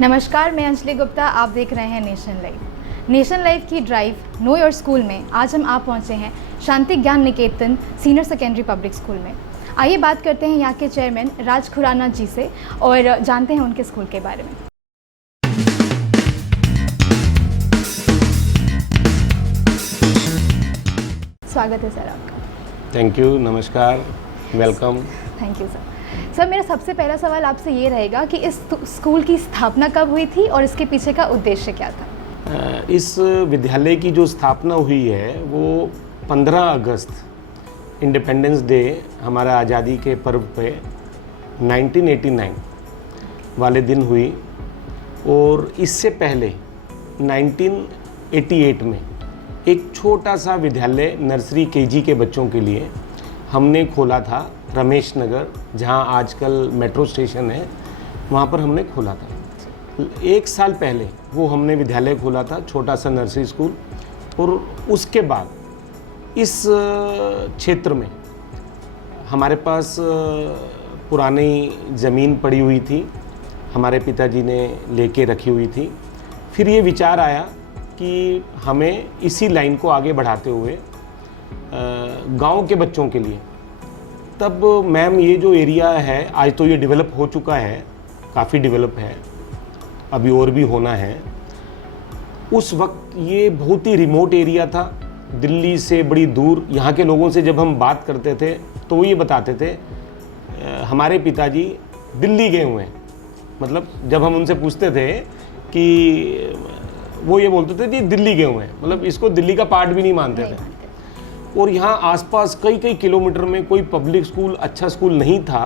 नमस्कार, मैं अंजलि गुप्ता। आप देख रहे हैं नेशन लाइव। नेशन लाइव की ड्राइव नो योर स्कूल में आज हम आप पहुंचे हैं Shanti Gyan Niketan senior secondary public school में। आइए बात करते हैं यहाँ के चेयरमैन राज खुराना जी से और जानते हैं उनके स्कूल के बारे में। स्वागत है सर आपका। थैंक यू, नमस्कार, welcome. Thank you sir. Sir, मेरा सबसे पहला सवाल आपसे ये रहेगा कि इस स्कूल की स्थापना कब हुई थी और इसके पीछे का उद्देश्य क्या था? इस विद्यालय की जो स्थापना हुई है वो 15 अगस्त इंडिपेंडेंस डे, हमारा आज़ादी के पर्व पे 1989 वाले दिन हुई। और इससे पहले 1988 में एक छोटा सा विद्यालय नर्सरी केजी के बच्चों के लिए हमने खोला था रमेश नगर, जहाँ आजकल मेट्रो स्टेशन है, वहाँ पर हमने खोला था। 1 साल पहले वो हमने विद्यालय खोला था, छोटा सा नर्सरी स्कूल। और उसके बाद इस क्षेत्र में हमारे पास पुरानी ज़मीन पड़ी हुई थी, हमारे पिताजी ने लेके रखी हुई थी। फिर ये विचार आया कि हमें इसी लाइन को आगे बढ़ाते हुए गांव के बच्चों के लिए, तब मैम ये जो एरिया है आज तो ये डेवलप हो चुका है, काफ़ी डेवलप है, अभी और भी होना है। उस वक्त ये बहुत ही रिमोट एरिया था, दिल्ली से बड़ी दूर। यहाँ के लोगों से जब हम बात करते थे तो वो ये बताते थे हमारे पिताजी दिल्ली गए हुए हैं। मतलब जब हम उनसे पूछते थे कि वो ये बोलते थे कि दिल्ली गए हुए हैं, मतलब इसको दिल्ली का पार्ट भी नहीं मानते थे। और यहाँ आसपास कई कई किलोमीटर में कोई पब्लिक स्कूल, अच्छा स्कूल नहीं था।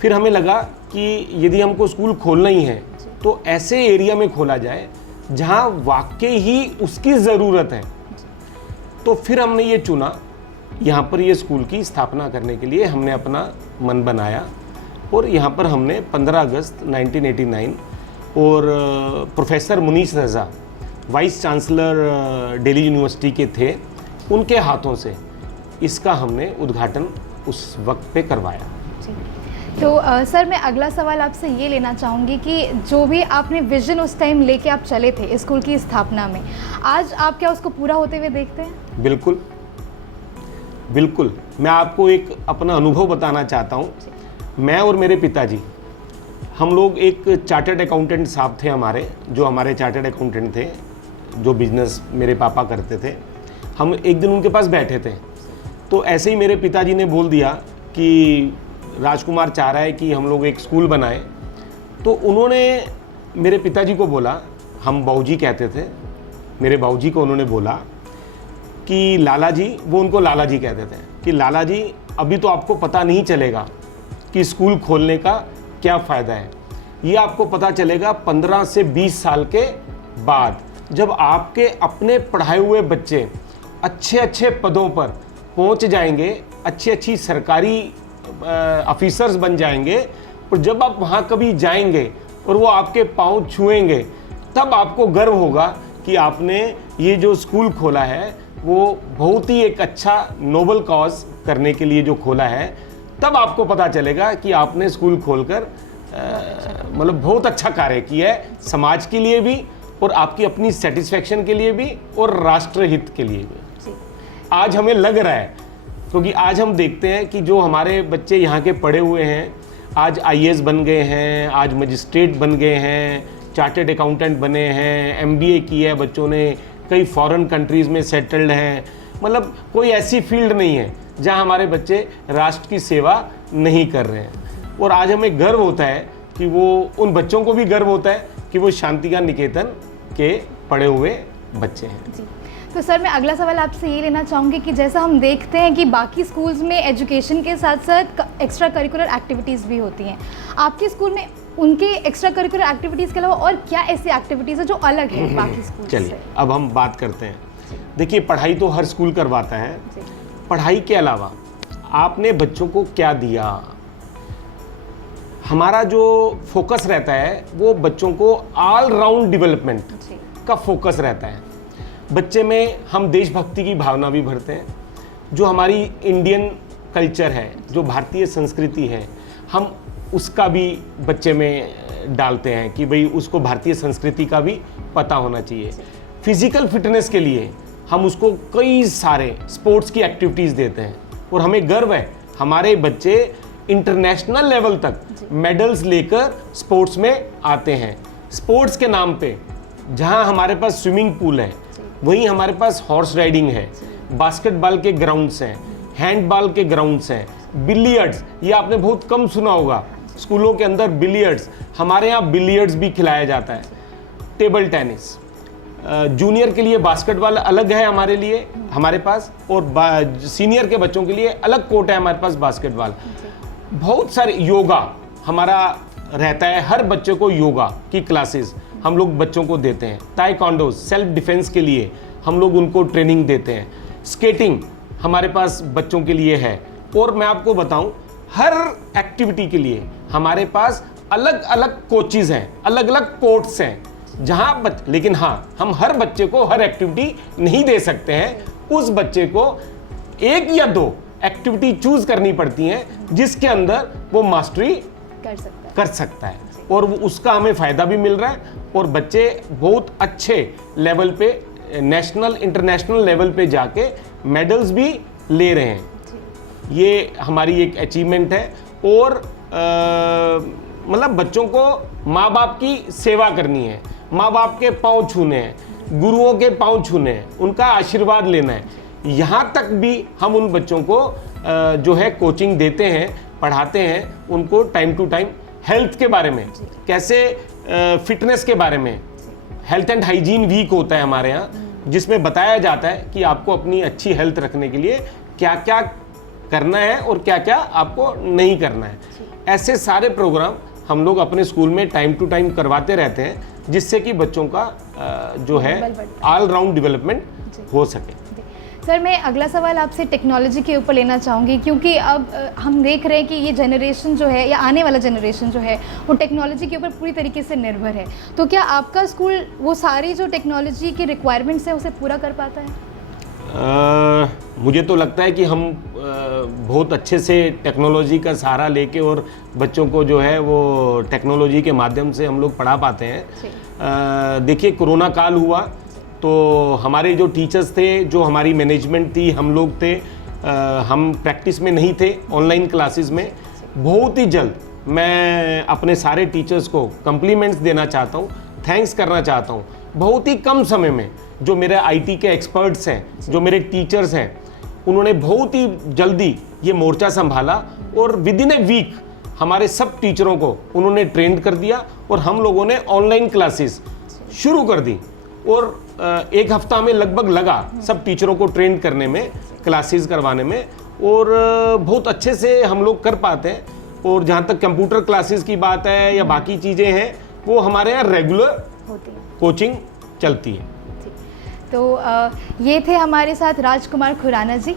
फिर हमें लगा कि यदि हमको स्कूल खोलना ही है तो ऐसे एरिया में खोला जाए जहाँ वाकई ही उसकी ज़रूरत है। तो फिर हमने ये चुना, यहाँ पर ये स्कूल की स्थापना करने के लिए हमने अपना मन बनाया। और यहाँ पर हमने 15 अगस्त 1989 और प्रोफेसर मुनीस रज़ा, वाइस चांसलर दिल्ली यूनिवर्सिटी के थे, उनके हाथों से इसका हमने उद्घाटन उस वक्त पे करवाया। तो सर, मैं अगला सवाल आपसे ये लेना चाहूँगी कि जो भी आपने विजन उस टाइम लेके आप चले थे स्कूल की स्थापना में, आज आप क्या उसको पूरा होते हुए देखते हैं? बिल्कुल बिल्कुल। मैं आपको एक अपना अनुभव बताना चाहता हूँ। मैं और मेरे पिताजी, हम लोग एक चार्टर्ड अकाउंटेंट साहब थे हमारे, जो हमारे चार्टर्ड अकाउंटेंट थे, जो बिजनेस मेरे पापा करते थे। हम एक दिन उनके पास बैठे थे तो ऐसे ही मेरे पिताजी ने बोल दिया कि राजकुमार चाह रहा है कि हम लोग एक स्कूल बनाएं। तो उन्होंने मेरे पिताजी को बोला, हम बाऊजी कहते थे, मेरे बाऊजी को उन्होंने बोला कि लाला जी, वो उनको लाला जी कहते थे, कि लाला जी अभी तो आपको पता नहीं चलेगा कि स्कूल खोलने का क्या फ़ायदा है। ये आपको पता चलेगा 15 से 20 साल के बाद, जब आपके अपने पढ़ाए हुए बच्चे अच्छे अच्छे पदों पर पहुंच जाएंगे, अच्छी अच्छी सरकारी ऑफिसर्स बन जाएंगे। और जब आप वहाँ कभी जाएंगे और वो आपके पाँव छुएंगे, तब आपको गर्व होगा कि आपने ये जो स्कूल खोला है वो बहुत ही एक अच्छा नोबल कॉज करने के लिए जो खोला है। तब आपको पता चलेगा कि आपने स्कूल खोलकर मतलब बहुत अच्छा कार्य किया है, समाज के लिए भी और आपकी अपनी सेटिस्फेक्शन के लिए भी और राष्ट्रहित के लिए भी। आज हमें लग रहा है, क्योंकि आज हम देखते हैं कि जो हमारे बच्चे यहाँ के पढ़े हुए हैं, आज आईएएस बन गए हैं, आज मजिस्ट्रेट बन गए हैं, चार्टर्ड अकाउंटेंट बने हैं, एमबीए किया है बच्चों ने, कई फॉरेन कंट्रीज़ में सेटल्ड हैं। मतलब कोई ऐसी फील्ड नहीं है जहाँ हमारे बच्चे राष्ट्र की सेवा नहीं कर रहे हैं। और आज हमें गर्व होता है कि वो, उन बच्चों को भी गर्व होता है कि वो शांति ज्ञान निकेतन के पढ़े हुए बच्चे हैं। जी। तो सर, मैं अगला सवाल आपसे ये लेना चाहूँगी कि जैसा हम देखते हैं कि बाकी स्कूल्स में एजुकेशन के साथ साथ एक्स्ट्रा करिकुलर एक्टिविटीज़ भी होती हैं, आपके स्कूल में उनके एक्स्ट्रा करिकुलर एक्टिविटीज़ के अलावा और क्या ऐसी एक्टिविटीज़ है जो अलग है बाकी स्कूल से? चलिए अब हम बात करते हैं। देखिए, पढ़ाई तो हर स्कूल करवाता है। पढ़ाई के अलावा आपने बच्चों को क्या दिया, हमारा जो फोकस रहता है वो बच्चों को ऑल राउंड डेवलपमेंट का फोकस रहता है। बच्चे में हम देशभक्ति की भावना भी भरते हैं, जो हमारी इंडियन कल्चर है, जो भारतीय संस्कृति है, हम उसका भी बच्चे में डालते हैं कि भाई उसको भारतीय संस्कृति का भी पता होना चाहिए। फिजिकल फिटनेस के लिए हम उसको कई सारे स्पोर्ट्स की एक्टिविटीज़ देते हैं और हमें गर्व है हमारे बच्चे इंटरनेशनल लेवल तक मेडल्स लेकर स्पोर्ट्स में आते हैं। स्पोर्ट्स के नाम पे जहां हमारे पास स्विमिंग पूल है, वहीं हमारे पास हॉर्स राइडिंग है, बास्केटबॉल के ग्राउंड्स हैं, हैंडबॉल के ग्राउंड्स हैं, बिलियर्ड्स, ये आपने बहुत कम सुना होगा स्कूलों के अंदर बिलियर्ड्स, हमारे यहाँ बिलियर्ड्स भी खिलाया जाता है। टेबल टेनिस, जूनियर के लिए बास्केटबॉल अलग है हमारे लिए, हमारे पास, और सीनियर के बच्चों के लिए अलग कोर्ट है हमारे पास बास्केटबॉल। बहुत सारे योगा हमारा रहता है, हर बच्चे को योगा की क्लासेस हम लोग बच्चों को देते हैं। ताइक्वांडो सेल्फ डिफेंस के लिए हम लोग उनको ट्रेनिंग देते हैं। स्केटिंग हमारे पास बच्चों के लिए है। और मैं आपको बताऊं, हर एक्टिविटी के लिए हमारे पास अलग अलग कोचेज हैं, अलग अलग कोर्ट्स हैं जहां लेकिन हाँ, हम हर बच्चे को हर एक्टिविटी नहीं दे सकते हैं। उस बच्चे को एक या दो एक्टिविटी चूज करनी पड़ती हैं जिसके अंदर वो मास्टरी कर सकता है और उसका हमें फायदा भी मिल रहा है और बच्चे बहुत अच्छे लेवल पे, नेशनल इंटरनेशनल लेवल पे जाके मेडल्स भी ले रहे हैं। ये हमारी एक अचीवमेंट है। और मतलब बच्चों को माँ बाप की सेवा करनी है, माँ बाप के पाँव छूने हैं, गुरुओं के पाँव छूने हैं, उनका आशीर्वाद लेना है। यहाँ तक भी हम उन बच्चों को जो है कोचिंग देते हैं, पढ़ाते हैं उनको टाइम टू टाइम, हेल्थ के बारे में, कैसे फिटनेस के बारे में। हेल्थ एंड हाइजीन वीक होता है हमारे यहाँ, जिसमें बताया जाता है कि आपको अपनी अच्छी हेल्थ रखने के लिए क्या क्या करना है और क्या क्या आपको नहीं करना है। ऐसे सारे प्रोग्राम हम लोग अपने स्कूल में टाइम टू टाइम करवाते रहते हैं, जिससे कि बच्चों का जो है ऑल राउंड डेवलपमेंट हो सके। सर, मैं अगला सवाल आपसे टेक्नोलॉजी के ऊपर लेना चाहूँगी, क्योंकि अब हम देख रहे हैं कि ये जनरेशन जो है या आने वाला जनरेशन जो है वो टेक्नोलॉजी के ऊपर पूरी तरीके से निर्भर है। तो क्या आपका स्कूल वो सारी जो टेक्नोलॉजी की रिक्वायरमेंट्स है उसे पूरा कर पाता है? मुझे तो लगता है कि हम बहुत अच्छे से टेक्नोलॉजी का सहारा लेके और बच्चों को जो है वो टेक्नोलॉजी के माध्यम से हम लोग पढ़ा पाते हैं। देखिए, कोरोना काल हुआ तो हमारे जो टीचर्स थे, जो हमारी मैनेजमेंट थी, हम लोग थे, हम प्रैक्टिस में नहीं थे, ऑनलाइन क्लासेस में। बहुत ही जल्द मैं अपने सारे टीचर्स को कम्प्लीमेंट्स देना चाहता हूँ, थैंक्स करना चाहता हूँ। बहुत ही कम समय में जो मेरे आईटी के एक्सपर्ट्स हैं, जो मेरे टीचर्स हैं, उन्होंने बहुत ही जल्दी ये मोर्चा संभाला और विद इन ए वीक हमारे सब टीचरों को उन्होंने ट्रेंड कर दिया और हम लोगों ने ऑनलाइन क्लासेस शुरू कर दी। और एक हफ्ता में लगभग लगा सब टीचरों को ट्रेंड करने में, क्लासेस करवाने में, और बहुत अच्छे से हम लोग कर पाते हैं। और जहाँ तक कंप्यूटर क्लासेस की बात है या बाकी चीज़ें हैं, वो हमारे यहाँ रेगुलर कोचिंग चलती है। तो ये थे हमारे साथ राजकुमार Khurana ji,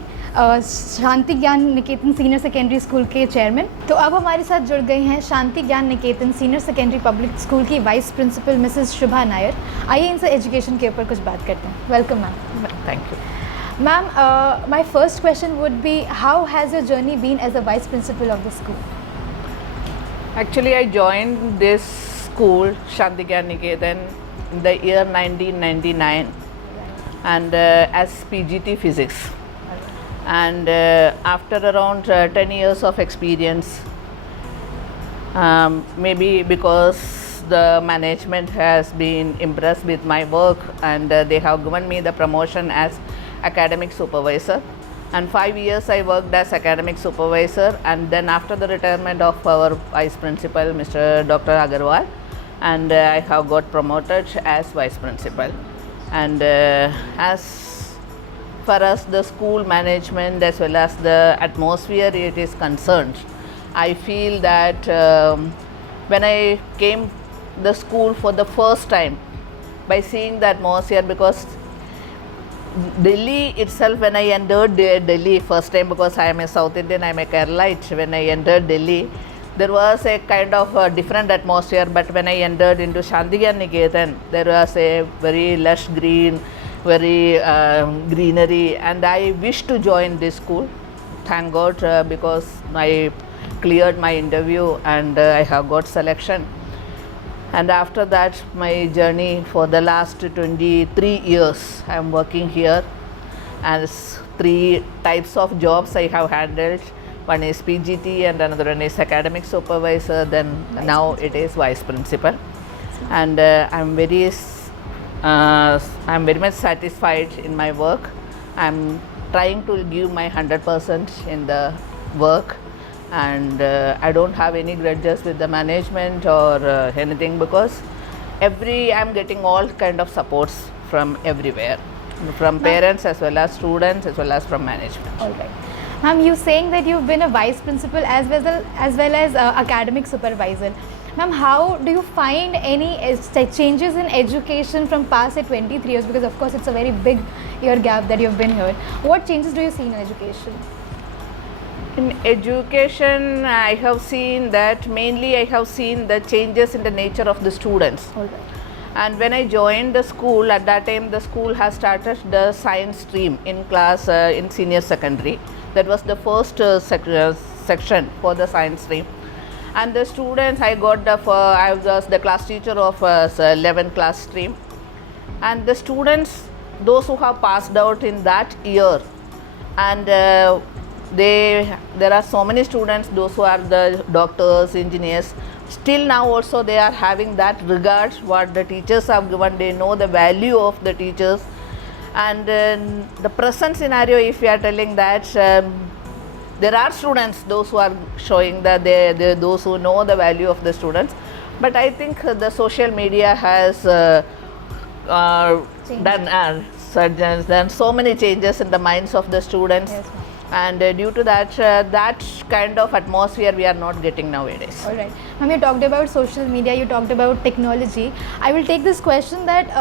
Shanti Gyan Niketan senior secondary school के चेयरमैन। तो अब हमारे साथ जुड़ गई हैं Shanti Gyan Niketan senior secondary public school की vice principal Mrs Shubha Nair. आइए इनसे एजुकेशन के ऊपर कुछ बात करते हैं। Welcome ma'am. Thank you ma'am, my first question would be, how has your journey been as a vice principal of the school? Actually, I joined this school, Shanti Gyan Niketan, in the year 1999 and as PGT Physics. And after around 10 years of experience, maybe because the management has been impressed with my work and they have given me the promotion as academic supervisor. And 5 years I worked as academic supervisor, and then after the retirement of our vice principal, Mr. Dr. Agarwal, and I have got promoted as vice principal. And as far as the school management as well as the atmosphere it is concerned, I feel that when I came the school for the first time, by seeing the atmosphere, because Delhi itself, when I entered Delhi first time, because I am a South Indian, I am a Keralite, when I entered Delhi, there was a kind of a different atmosphere. But when I entered into Shanti Gyan Niketan, there was a very lush green, very greenery, and I wish to join this school. Thank God, because I cleared my interview and I have got selection. And after that, my journey for the last 23 years, I am working here as 3 types of jobs I have handled. One is PGT and another one is academic supervisor, then now it is vice principal. And I'm very much satisfied in my work. I'm trying to give my 100% in the work, and I don't have any grudges with the management or anything, because I'm getting all kind of supports from everywhere, from parents as well as students as well as from management. All right. Ma'am, you saying that you've been a vice principal as well as academic supervisor. Ma'am, how do you find any changes in education from past 23 years? Because of course it's a very big year gap that you've been here. What changes do you see in education? In education, I have seen the changes in the nature of the students. All right. And when I joined the school, at that time the school has started the science stream in class in senior secondary. That was the first section for the science stream. And the students, I was the class teacher of 11th class stream. And the students, those who have passed out in that year, and there are so many students, those who are the doctors, engineers, still now also they are having that regard what the teachers have given. They know the value of the teachers. And the present scenario, if we are telling that there are students, those who are showing that those who know the value of the students, but I think the social media has done so many changes in the minds of the students. Yes, ma'am. And due to that, that kind of atmosphere we are not getting nowadays. All right. Ma'am, you talked about social media, you talked about technology. I will take this question that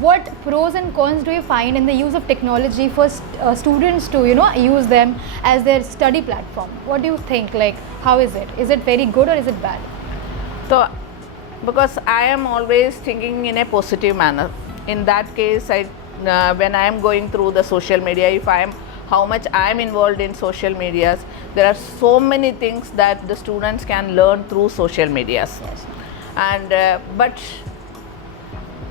what pros and cons do you find in the use of technology for students to, use them as their study platform? What do you think? Like, how is it? Is it very good or is it bad? So, because I am always thinking in a positive manner. In that case, when I am going through the social media, how much I am involved in social medias, there are so many things that the students can learn through social medias. Yes. And but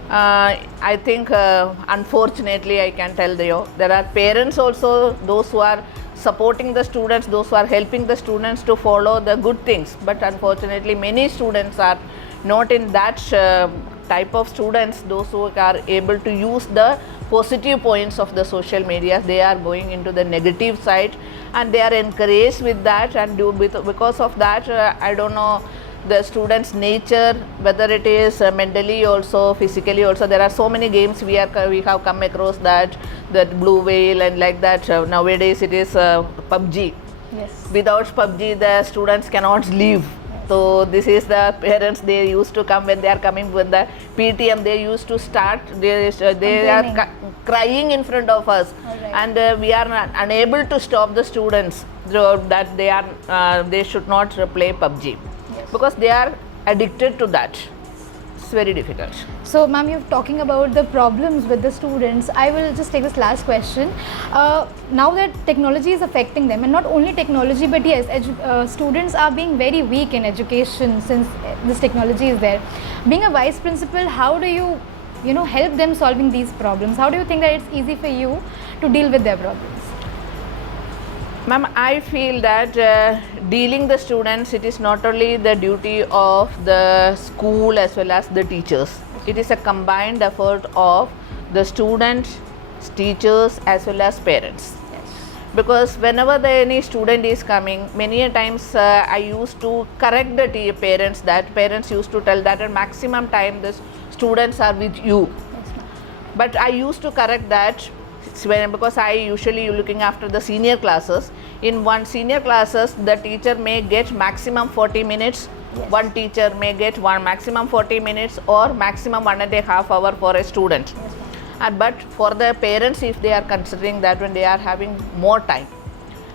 I think unfortunately I can tell you, there are parents also, those who are supporting the students, those who are helping the students to follow the good things, but unfortunately many students are not in that type of students, those who are able to use the positive points of the social media. They are going into the negative side, and they are encouraged with that, and because of that, I don't know the students' nature, whether it is mentally also, physically also. There are so many games we have come across, that Blue Whale and like that. Nowadays it is PUBG. Yes. Without PUBG, the students cannot leave. So this is the parents, they used to come when they are coming with the PTM, they used to start, they are crying in front of us. Right. And we are unable to stop the students that they should not play PUBG. Yes. Because they are addicted to that. It's very difficult. So, ma'am, you're talking about the problems with the students. I will just take this last question. Now that technology is affecting them, and not only technology, but yes, students are being very weak in education since this technology is there. Being a vice principal, how do you, help them solving these problems? How do you think that it's easy for you to deal with their problems? Ma'am, I feel that dealing the students, it is not only the duty of the school as well as the teachers. It is a combined effort of the students, teachers as well as parents. Yes. Because whenever any student is coming, many a times I used to correct the parents, that parents used to tell that at maximum time the students are with you. Yes, ma'am. But I used to correct that because I usually looking after the senior classes. In one senior classes, the teacher may get maximum 40 minutes. Yes. One teacher may get maximum 40 minutes or maximum 1.5 hours for a student. Yes, But for the parents, if they are considering that when they are having more time,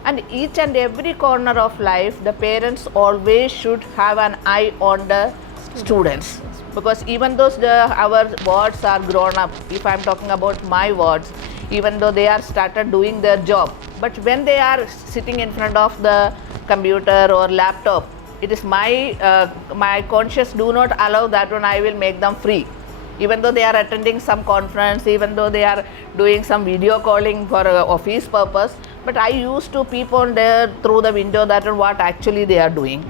and each and every corner of life, the parents always should have an eye on the students. Because even though our wards are grown up, if I am talking about my wards, even though they are started doing their job, but when they are sitting in front of the computer or laptop, it is my conscience do not allow that one, I will make them free. Even though they are attending some conference, even though they are doing some video calling for office purpose, but I used to peep on there through the window that what actually they are doing.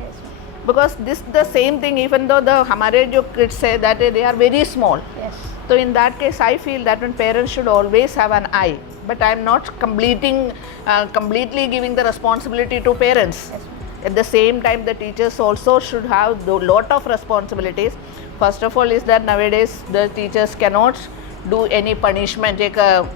Because this the same thing, even though the हमारे जो kids say that they are very small. Yes. So in that case, I feel that when parents should always have an eye. But I am not completely giving the responsibility to parents. Yes. At the same time, the teachers also should have a lot of responsibilities. First of all is that nowadays the teachers cannot do any punishment. Yes, ma'am.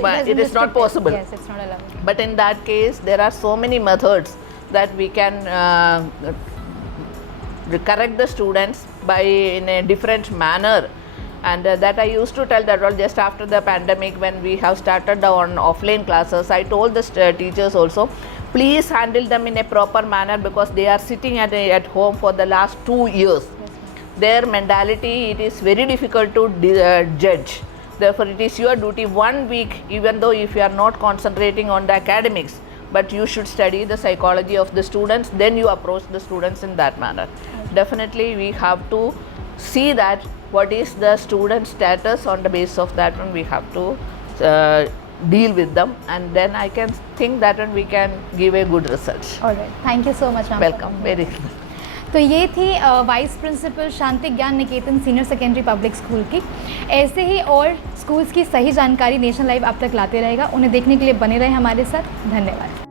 But it is not possible. Yes, it's not allowed. But in that case, there are so many methods that we can correct the students by in a different manner. And that I used to tell that just after the pandemic, when we have started on offline classes, I told the teachers also, please handle them in a proper manner, because they are sitting at home for the last 2 years. Their mentality, it is very difficult to judge. Therefore, it is your duty 1 week, even though if you are not concentrating on the academics, but you should study the psychology of the students, then you approach the students in that manner. Definitely, we have to see that what is the student status. On the basis of that one, we have to deal with them, and then I can think that one we can give a good result. All right. Thank you so much, ma'am. Welcome. Very तो ये थी vice principal शांति Gyan Niketan senior secondary public school की। ऐसे ही और schools की सही जानकारी nation live आप तक लाते रहेगा। उन्हें देखने के लिए बने रहे हमारे साथ। धन्यवाद।